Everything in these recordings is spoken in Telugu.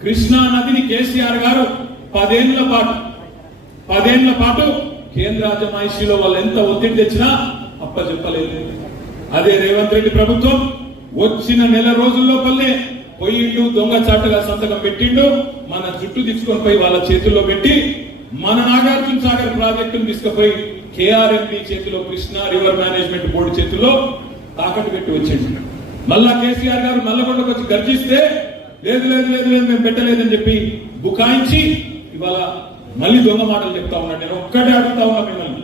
కృష్ణా నదిని కేసీఆర్ గారు పదేళ్ళ పాటు పదేళ్ళ పాటు కేంద్ర అజమాయిషీలో వాళ్ళు ఎంత ఒత్తిడి తెచ్చినా అప్ప చెప్పలేదు అదే రేవంత్ రెడ్డి ప్రభుత్వం వచ్చిన నెల రోజుల్లో పల్లె దొంగ దొంగచాటుగా సంతకం పెట్టిండు. మన జుట్టు తీసుకొని పోయి వాళ్ళ చేతుల్లో పెట్టి మన నాగార్జున సాగర్ ప్రాజెక్టును తీసుకుపోయి కేఆర్ఎంపీ చేతిలో కృష్ణా రివర్ మేనేజ్మెంట్ బోర్డు చేతిలో తాకట్టు పెట్టి వచ్చిండు మళ్ళా కేసీఆర్ గారు మల్లగొండకు వచ్చి గర్జిస్తే లేదు లేదు లేదు లేదు మేము పెట్టలేదని చెప్పి బుకాయించి ఇవాళ మళ్ళీ దొంగ మాటలు చెప్తా ఉన్నాను నేను ఒక్కటే అడుగుతా ఉన్నా మిమ్మల్ని.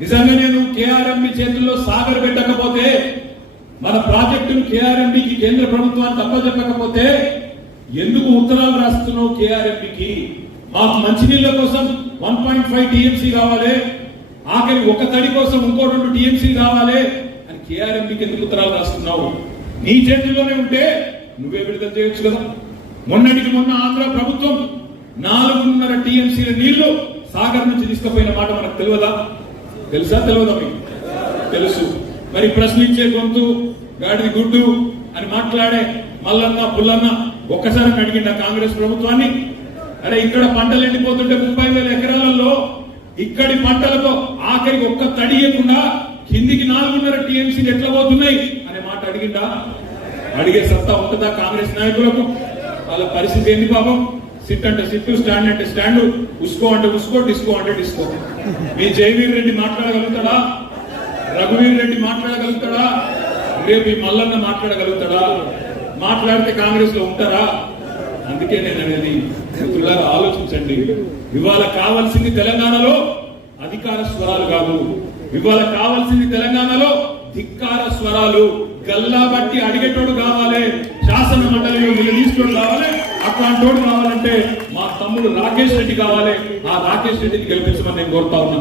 నిజంగా నేను కేఆర్ఎంబి చేతుల్లో సాగర్ పెట్టకపోతే మన ప్రాజెక్టును కేఆర్ఎంబికి కేంద్ర ప్రభుత్వాన్ని అప్పచెప్పకపోతే ఎందుకు ఉత్తరాలు రాస్తున్నావు కేఆర్ఎంబికి? మాకు మంచినీళ్ళ కోసం వన్ పాయింట్ ఫైవ్ టీఎంసీ కావాలి. ఆఖరి ఒక తడి కోసం ఇంకో రెండు టీఎంసీ కావాలి. అని కేఆర్ఎంబికి ఎందుకు ఉత్తరాలు రాస్తున్నావు? నీ చేతిలోనే ఉంటే నువ్వే విడుదల చేయొచ్చు కదా? మొన్నటికి మొన్న ఆంధ్ర ప్రభుత్వం నాలుగున్నర టీఎంసీల నీళ్ళు సాగర్ నుంచి తీసుకుపోయిన మాట మనకు తెలియదా? తెలుసా? తెలియదా మీకు? తెలుసు. మరి ప్రశ్నించే గొంతు గాడిది గుడ్డు అని మాట్లాడే మల్లన్న పుల్లన్న ఒక్కసారి అడిగిండ కాంగ్రెస్ ప్రభుత్వాన్ని. అరే ఇక్కడ పంటలు ఎండిపోతుంటే ముప్పై వేల ఎకరాలలో ఇక్కడి పంటలతో ఆఖరికి ఒక్క తడియకుండా కిందికి నాలుగున్నర టీఎంసీలు ఎట్లా పోతున్నాయి? అనే మాట అడిగిందా అడిగే సత్తా ఉంటుందా కాంగ్రెస్ నాయకులకు? వాళ్ళ పరిస్థితి ఏంది పాపం? సిట్ అంటే సిట్టు స్టాండ్ అంటే స్టాండ్ ఉస్కో అంటే ఉసుకో డిస్కో అంటే డిస్కో. మీ జయవీర్ రెడ్డి మాట్లాడగలుగుతాడా? రఘువీర్ రెడ్డి మాట్లాడగలుగుతాడా? రేపు ఈ మల్లన్న మాట్లాడగలుగుతాడా? మాట్లాడితే కాంగ్రెస్లో ఉంటారా? అందుకే నేను అనేది మిత్రులారా ఆలోచించండి. ఇవాళ కావాల్సింది తెలంగాణలో అధికార స్వరాలు కాదు. ఇవాళ కావాల్సింది తెలంగాణలో ధిక్కార స్వరాలు. గల్లా బట్టి అడిగేటోడు కావాలి శాసన మండలిలో నిలదీసుకోడు కావాలి అట్లాంటోడు కావాలంటే మా తమ్ముడు రాకేష్ రెడ్డి కావాలి. ఆ రాకేష్ రెడ్డిని గెలిపించమని నేను కోరుతా ఉన్నా.